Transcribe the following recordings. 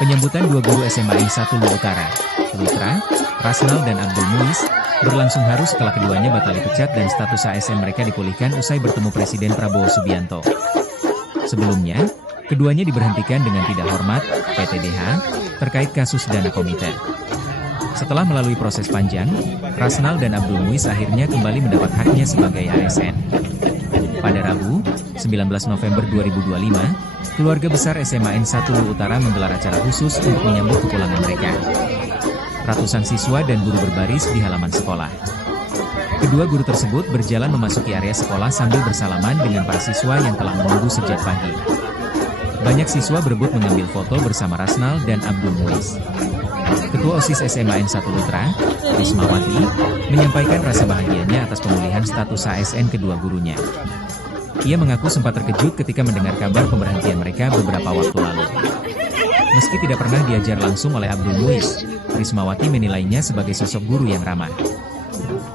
Penyambutan dua guru SMA N 1 Lu Utara, Lutra, Rasnal dan Abdul Muiz, berlangsung haru setelah keduanya batal dipecat dan status ASN mereka dipulihkan usai bertemu Presiden Prabowo Subianto. Sebelumnya, keduanya diberhentikan dengan tidak hormat, PTDH, terkait kasus dana komite. Setelah melalui proses panjang, Rasnal dan Abdul Muiz akhirnya kembali mendapat haknya sebagai ASN. Pada Rabu, 19 November 2025, keluarga besar SMA N 1 Lu Utara menggelar acara khusus untuk menyambut kepulangan mereka. Ratusan siswa dan guru berbaris di halaman sekolah. Kedua guru tersebut berjalan memasuki area sekolah sambil bersalaman dengan para siswa yang telah menunggu sejak pagi. Banyak siswa berebut mengambil foto bersama Rasnal dan Abdul Muiz. Ketua OSIS SMA N 1 Lutra, Rismawati, menyampaikan rasa bahagianya atas pemulihan status ASN kedua gurunya. Ia mengaku sempat terkejut ketika mendengar kabar pemberhentian mereka beberapa waktu lalu. Meski tidak pernah diajar langsung oleh Abdul Muiz, Rismawati menilainya sebagai sosok guru yang ramah.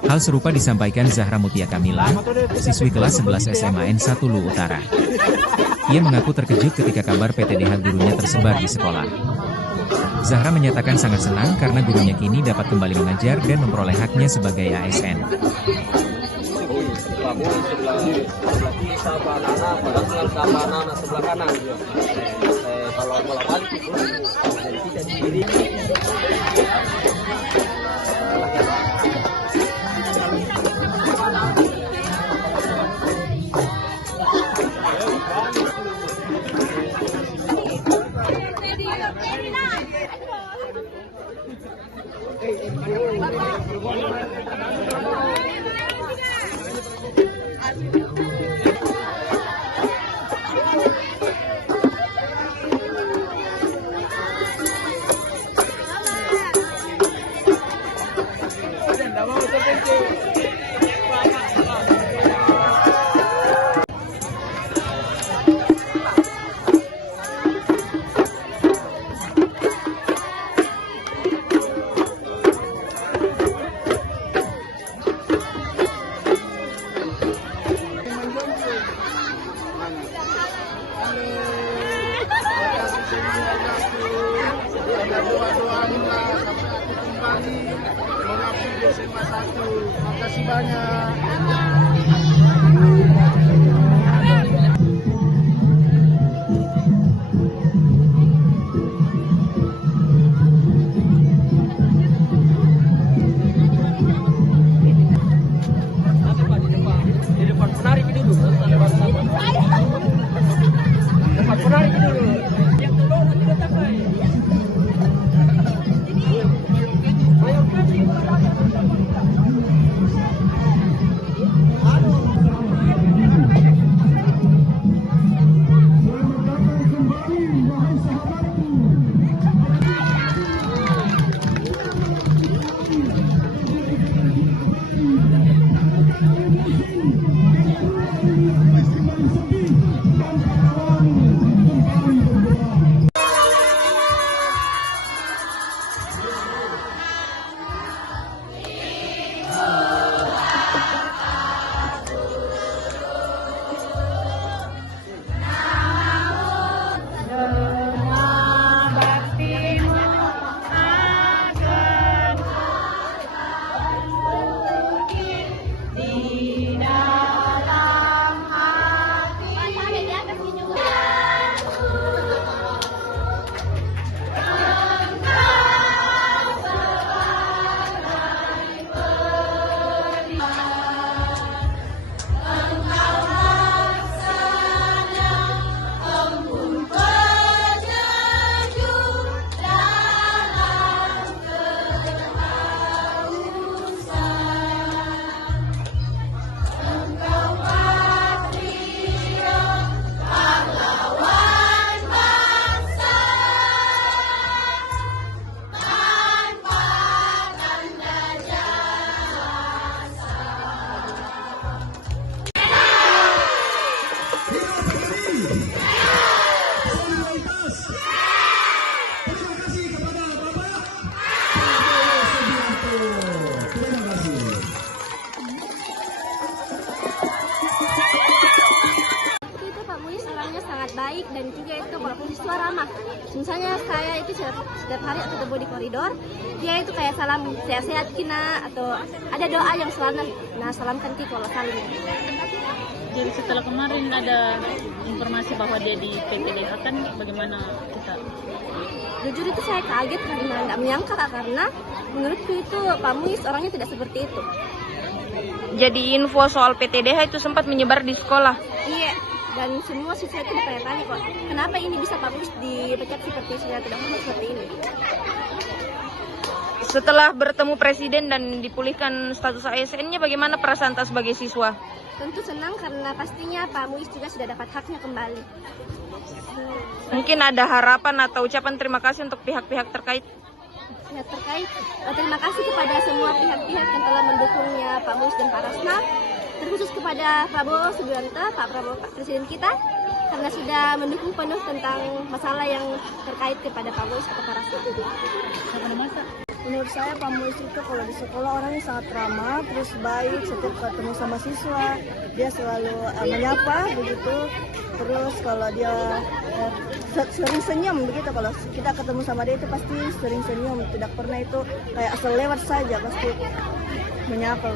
Hal serupa disampaikan Zahra Mutia Kamila, siswi kelas 11 SMA N 1 Lu Utara. Ia mengaku terkejut ketika kabar PTDH gurunya tersebar di sekolah. Zahra menyatakan sangat senang karena gurunya kini dapat kembali mengajar dan memperoleh haknya sebagai ASN. Makasih banyak. Di depan penarik dulu. Depan penarik dulu. Yang kedua nanti datang lagi. baik dan juga itu kalau siswa ramah. Misalnya saya itu setiap hari ketemu di koridor, dia itu kayak salam sehat-sehat kina, atau ada doa yang salamkan ki kalau saling. Jadi setelah kemarin ada informasi bahwa dia di PTDH kan, bagaimana kita? Jujur itu saya kaget karena nggak menyangka Kak, karena menurutku itu Pak Muiz orangnya tidak seperti itu. Jadi info soal PTDH itu sempat menyebar di sekolah. Iya, dan semua siswa itu bertanya-tanya kok, kenapa ini bisa Pak Muiz dipecat seperti sudah tidak hormat seperti ini. Setelah bertemu presiden dan dipulihkan status ASN-nya, bagaimana perasaan tas sebagai siswa? Tentu senang karena pastinya Pak Muiz juga sudah dapat haknya kembali. Mungkin ada harapan atau ucapan terima kasih untuk pihak-pihak terkait? Terima kasih kepada semua pihak-pihak yang telah mendukungnya Pak Muiz dan Pak Rasnal, terkhusus kepada Prabowo Subianto, Pak Prabowo, Pak Presiden kita, karena sudah mendukung penuh tentang masalah yang terkait kepada Pak Muiz atau Pak Rasnal. Menurut saya Pak Muiz itu kalau di sekolah orangnya sangat ramah, terus baik, setiap ketemu sama siswa dia selalu menyapa begitu. Terus kalau dia sering senyum begitu, kalau kita ketemu sama dia itu pasti sering senyum, tidak pernah itu kayak asal lewat saja, pasti menyapa.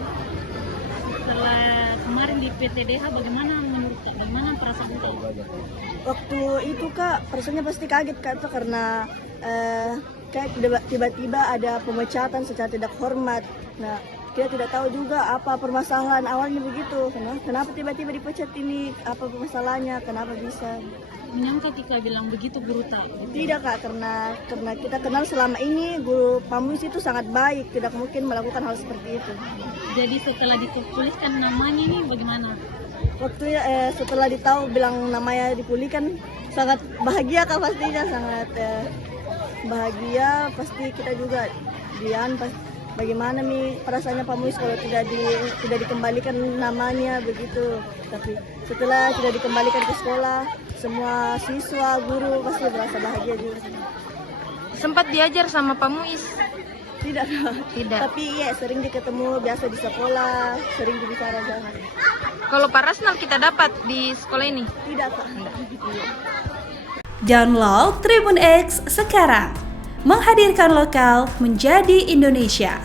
Setelah kemarin di PTDH, bagaimana menurut Kak? Bagaimana perasaan Kak? Waktu itu Kak, perasaannya pasti kaget Kak, itu karena kayak tiba-tiba ada pemecatan secara tidak hormat. Nah, kita tidak tahu juga apa permasalahan awalnya begitu. Kenapa tiba-tiba dipecat ini? Apa permasalahannya? Kenapa bisa? Menyangka Kika bilang begitu guru tak? Tidak Kak, karena kita kenal selama ini guru Pak Muiz itu sangat baik, tidak mungkin melakukan hal seperti itu. Jadi setelah dipulihkan namanya ini bagaimana? Waktu setelah ditahu bilang namanya dipulihkan, sangat bahagia Kak, pastinya sangat bahagia. Pasti kita juga bagaimana nih perasaannya Pak Muiz kalau tidak dikembalikan namanya begitu. Tapi setelah sudah dikembalikan ke sekolah, semua siswa, guru pasti merasa bahagia juga. Sempat diajar sama Pak Muiz? Tidak. Tapi ya sering ketemu biasa di sekolah, sering dibicarakan. Kalau Pak Rasnal kita dapat di sekolah ini? Tidak Kak. Download Tribun X sekarang, menghadirkan lokal menjadi Indonesia.